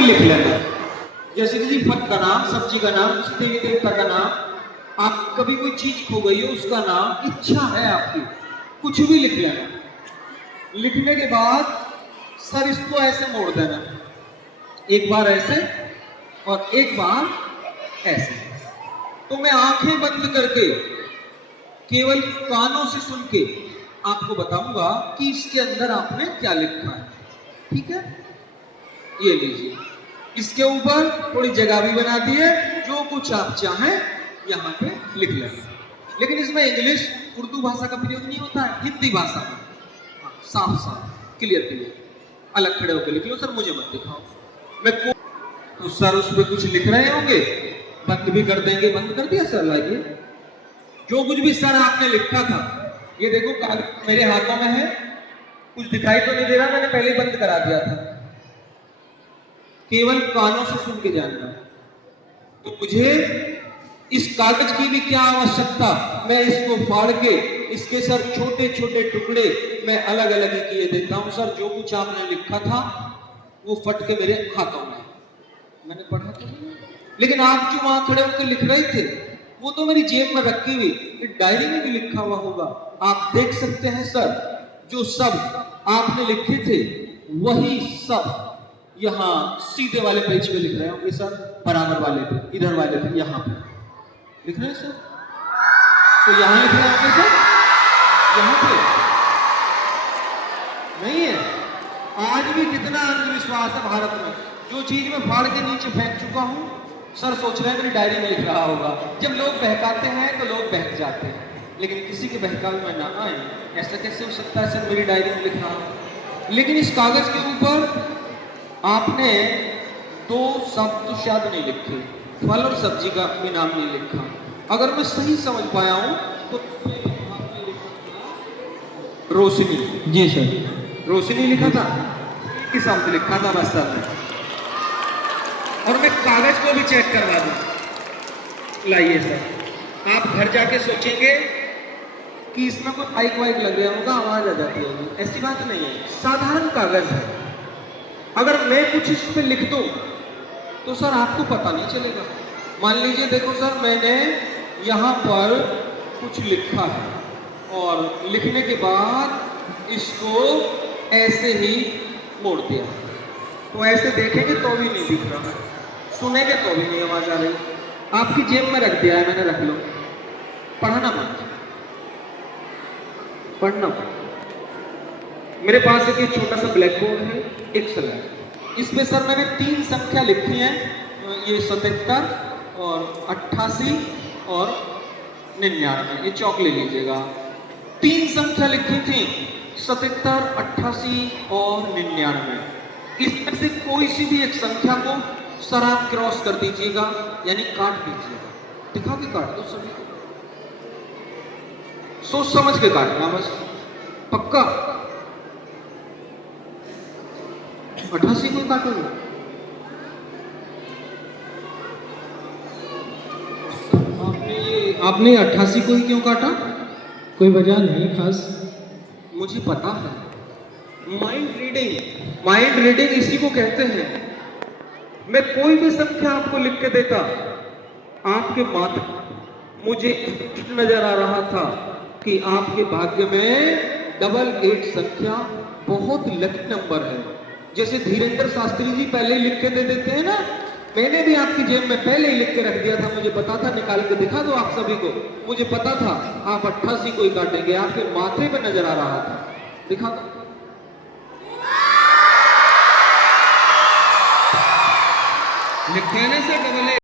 वो लिख लेना। जैसे कि जी फल का नाम, सब्जी का नाम, देवी देवता का नाम, आप कभी कोई चीज खो गई हो उसका नाम, इच्छा है आपकी, कुछ भी लिख लेना। लिखने के बाद सर इसको ऐसे मोड़ देना, एक बार ऐसे और एक बार ऐसे। तो मैं आंखें बंद करके केवल कानों से सुन के आपको बताऊंगा कि इसके अंदर आपने क्या लिखा है। ठीक है, ये लीजिए, इसके ऊपर थोड़ी जगह भी बना दी है, जो कुछ आप चाहें यहां पे लिख लें। लेकिन इसमें इंग्लिश उर्दू भाषा का प्रयोग नहीं होता है, हिंदी भाषा में। हाँ, साफ साफ क्लियर क्लियर अलग खड़े होकर लिख लो। सर मुझे मत दिखाओ, मैं तो सर उस पर कुछ लिख रहे होंगे, बंद भी कर देंगे। बंद कर दिया सर, लाइए जो कुछ भी सर आपने लिखा था, ये देखो कागज मेरे हाथों में है, कुछ दिखाई तो नहीं दे रहा, मैंने पहले ही बंद करा दिया था। केवल कानों से सुन के जानना। तो मुझे इस कागज की भी क्या आवश्यकता, मैं इसको फाड़ के इसके सर छोटे छोटे टुकड़े मैं अलग अलग ही किए देता हूं। सर जो कुछ आपने लिखा था वो फट के मेरे हाथों में, मैंने पढ़ा तो नहीं, लेकिन आप जो वहां खड़े होकर लिख रहे थे वो तो मेरी जेब में रखी हुई, इस डायरी में भी लिखा हुआ होगा, आप देख सकते हैं। सर जो सब आपने लिखे थे वही सब यहाँ सीधे वाले पेज पे लिख रहे होंगे सर, बराबर वाले पे, इधर वाले पे, यहाँ पे लिख रहे हैं सर। तो यहाँ लिख रहे होंगे सर, यहाँ पे नहीं है। आज भी कितना अंधविश्वास है भारत में, जो चीज मैं फाड़ के नीचे फेंक चुका हूं, सर सोच रहे हैं मेरी डायरी में लिख रहा होगा। जब लोग बहकाते हैं तो लोग बहक जाते हैं, लेकिन किसी के बहकावे में ना आए, ऐसा कैसे हो सकता है सर मेरी डायरी में लिख रहा हूं। लेकिन इस कागज के ऊपर आपने दो शब्द तो शायद नहीं लिखे, फल और सब्जी का भी नाम नहीं लिखा। अगर मैं सही समझ पाया हूं तो आपने लिखा था रोशनी। जी सर, रोशनी लिखा था, किस शब्द लिखा था बस सर ने। और मैं कागज को भी चेक करवा दूं, लाइए सर। आप घर जाके सोचेंगे कि इसमें कोई माइक वाइक लग गया होगा, आवाज आ जाती होगी, ऐसी बात नहीं है, साधारण कागज है। अगर मैं कुछ इस पे लिख दूं तो सर आपको पता नहीं चलेगा। मान लीजिए देखो सर, मैंने यहां पर कुछ लिखा है और लिखने के बाद इसको ऐसे ही मोड़ दिया, तो ऐसे देखेंगे तो भी नहीं दिख रहा, सुनेंगे तो भी नहीं आवाज आ रही। आपकी जेब में रख दिया है मैंने, रख लो, पढ़ना मत, पढ़ना मत। मेरे पास एक छोटा सा ब्लैक बोर्ड है, एक स्लेट, इसमें सर मैंने 3 संख्या लिखी है, ये 77 और 88 और 99, ये चौक ले लीजिएगा। 3 संख्या लिखी थी, 77, 88 और 99। इसमें से कोई सी भी एक संख्या को सर आप क्रॉस कर दीजिएगा, यानी काट दीजिएगा। दिखा के काट दो सभी को, सोच समझ के काटना बस, पक्का। 88 को काटोगे, आपने 88 को ही क्यों काटा? कोई वजह नहीं खास। मुझे पता है, माइंड रीडिंग, माइंड रीडिंग इसी को कहते हैं। मैं कोई भी संख्या आपको लिख के देता, आपके माथे मुझे नजर आ रहा था कि आपके भाग्य में 88 संख्या बहुत लकी नंबर है। जैसे धीरेन्द्र शास्त्री जी पहले ही लिख के दे देते हैं ना, मैंने भी आपकी जेब में पहले ही लिख के रख दिया था, मुझे पता था। निकाल के दिखा दो आप सभी को, मुझे पता था आप 88 को ही काटेंगे, आपके माथे पे नजर आ रहा था, दिखा दो। लिखे ना सर डबल